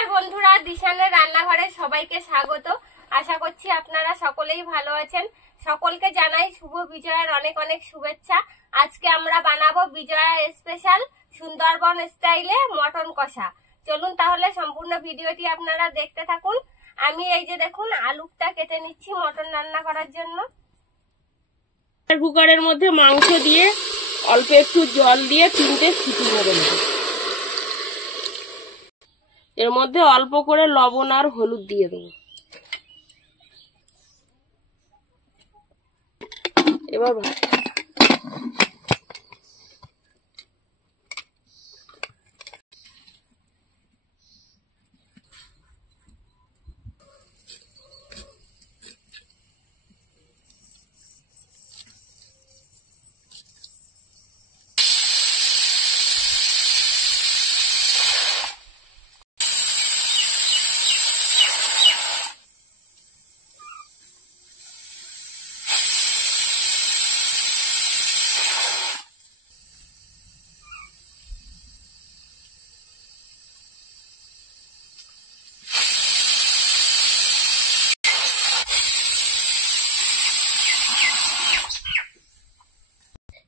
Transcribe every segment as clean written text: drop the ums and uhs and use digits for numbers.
নমস্কার বন্ধুরা, দিশানের রান্নাঘরে সবাইকে স্বাগত। আশা করছি আপনারা সকলেই ভালো আছেন। সকলকে জানাই শুভ বিজয়ের অনেক অনেক শুভেচ্ছা। আজকে আমরা বানাবো বিজয়া স্পেশাল সুন্দরবন স্টাইলে মটন কষা। চলুন তাহলে সম্পূর্ণ ভিডিওটি আপনারা দেখতে থাকুন। আমি এই যে দেখুন আলুটা কেটে নিচ্ছি মটন রান্না করার জন্য। কুকারের মধ্যে মাংস দিয়ে অল্প একটু জল দিয়ে 3টে সিটি মেরে নেব। এর মধ্যে অল্প করে লবণ আর হলুদ দিয়ে দেব। এবার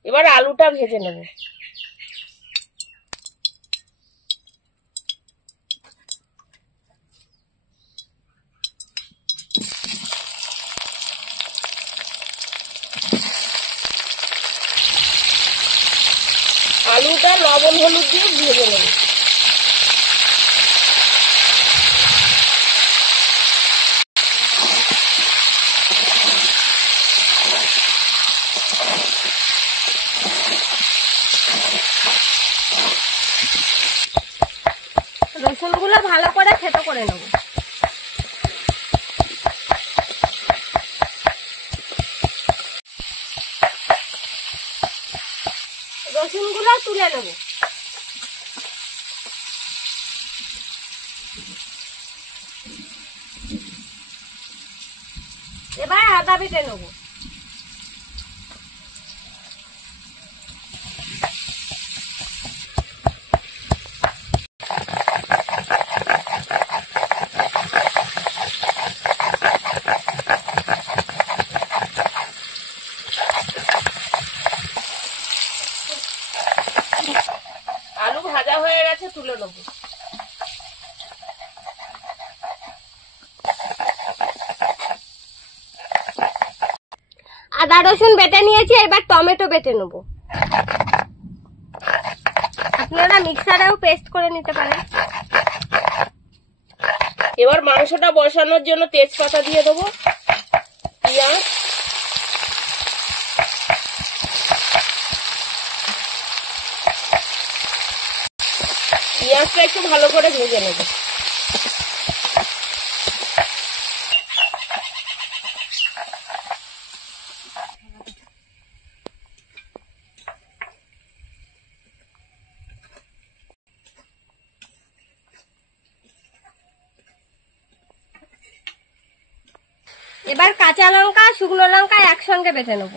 এবার আলুটা ভেজে নেব। আলুটা লবণ হলুদ দিয়ে ভেজে নেব। রসুনগুলো ভালো করে থেতো করে নেব। রসুনগুলো তুলে নেব। এবার আদা বেটে নেব। আলু ভাজা হয়ে গেছে, তুলে নেব। আদা রসুন বেটে নিয়েছি, এবার টমেটো বেটে নেব। আপনারা মিক্সারেও পেস্ট করে নিতে পারেন। এবার মাংসটা বসানোর জন্য তেজপাতা দিয়ে দেবো, পেঁয়াজ, পেঁয়াজটা একটু ভালো করে ভেজে নেব। এবার কাঁচা লঙ্কা শুকনো লঙ্কা একসঙ্গে বেটে নেব।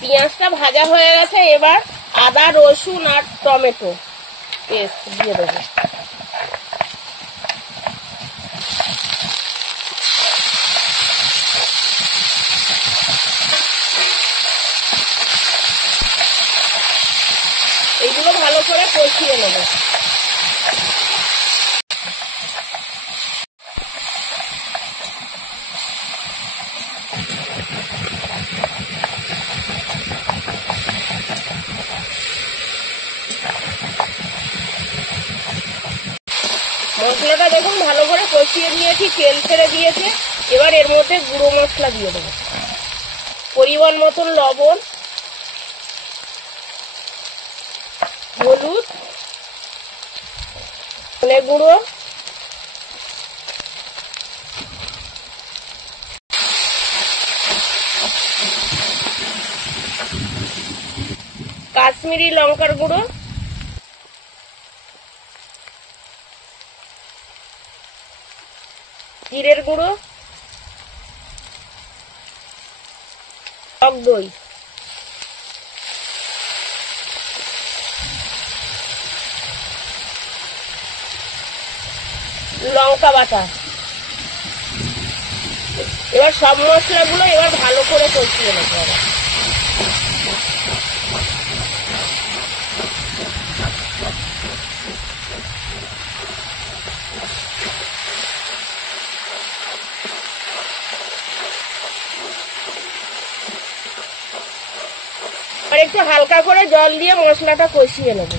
পেঁয়াজটা ভাজা হয়ে গেছে, এবার আদা রসুন আর টমেটো পেস্ট দিয়ে দেবো। এগুলো ভালো করে কষিয়ে নেব। মশলাটা দেখুন ভালো করে কষিয়ে নিয়েছি, তেল ছেড়ে দিয়েছে। এবার এর মধ্যে গুঁড়ো মশলা দিয়ে দেবো, পরিমাণ মতন লবণ, হলুদ, ধনে গুঁড়ো, কাশ্মীরি লঙ্কার গুঁড়ো, জিরের গুঁড়ো, টক দই, লঙ্কা বাটা। এবার সব মশলাগুলো এবার ভালো করে কষিয়ে নেবো। আর একটু হালকা করে জল দিয়ে মশলাটা কষিয়ে নেব।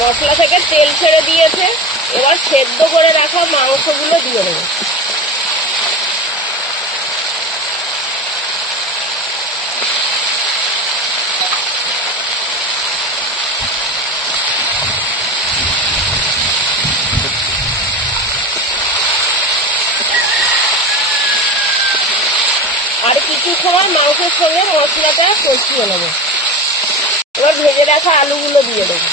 মশলা থেকে তেল ছেড়ে দিয়েছে, এবার সেদ্ধ করে রাখা মাংসগুলো দিয়ে দেবো। আর কিছু সময় মাংসের সঙ্গে মশলাটা কষিয়ে নেব। এবার ভেজে রাখা আলুগুলো দিয়ে দেবো।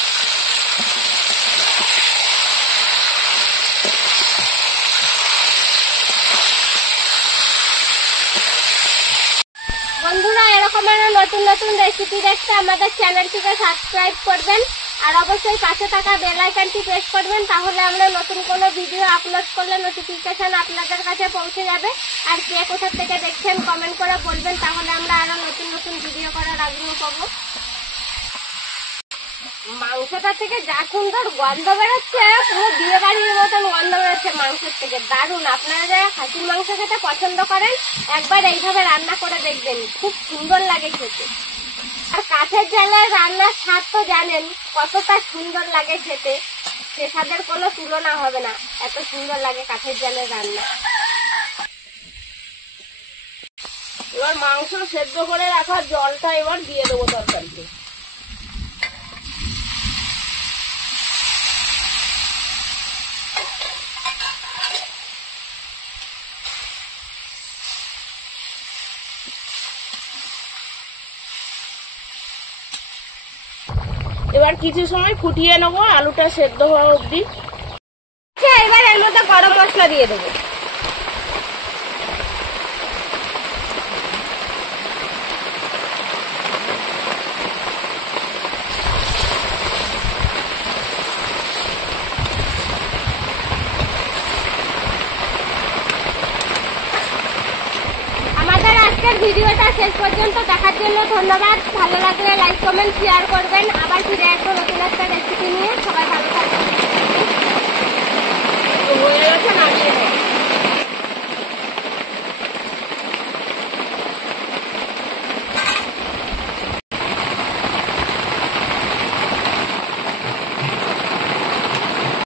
বন্ধুরা, এরকম আরো নতুন নতুন রেসিপি দেখতে আমাদের চ্যানেলটিকে সাবস্ক্রাইব করবেন আর অবশ্যই পাশে থাকা বেল আইকনটি প্রেস করবেন, তাহলে আমরা নতুন কোনো ভিডিও আপলোড করলে নোটিফিকেশন আপনাদের কাছে পৌঁছে যাবে। আর কে কোথা থেকে দেখছেন কমেন্ট করে বলবেন, তাহলে আমরা আরো নতুন নতুন ভিডিও করার আগ্রহ পাবো। মাংসটা থেকে যা সুন্দর গন্ধ বেরোচ্ছে, পুরো বিয়ে বাড়ির মতন গন্ধ বেরোচ্ছে মাংসের থেকে, দারুণ। আপনারা যারা খাসির মাংস খেতে পছন্দ করেন একবার এইভাবে রান্না করে দেখবেন, খুব সুন্দর লাগে খেতে। আর কাঠের জালের রান্নার স্বাদ তো জানেন কতটা সুন্দর লাগে খেতে, সে স্বাদের কোনো তুলনা হবে না, এত সুন্দর লাগে কাঠের জালের রান্না। এবার মাংস সেদ্ধ করে রাখা জলটা এবার দিয়ে দেবো তরকারিতে। এবার কিছু সময় ফুটিয়ে নেবো আলুটা সেদ্ধ হওয়া অবধি। এবার এর মধ্যে গরম মশলা দিয়ে দেবো। আমাদের আজকের ভিডিওটা শেষ পর্যন্ত দেখার জন্য ধন্যবাদ। ভালো লাগলে লাইক কমেন্ট শেয়ার করবেন। আবার ফিরে আসবো নতুন একটা রেসিপি নিয়ে। সবাই ভালো থাকবেন।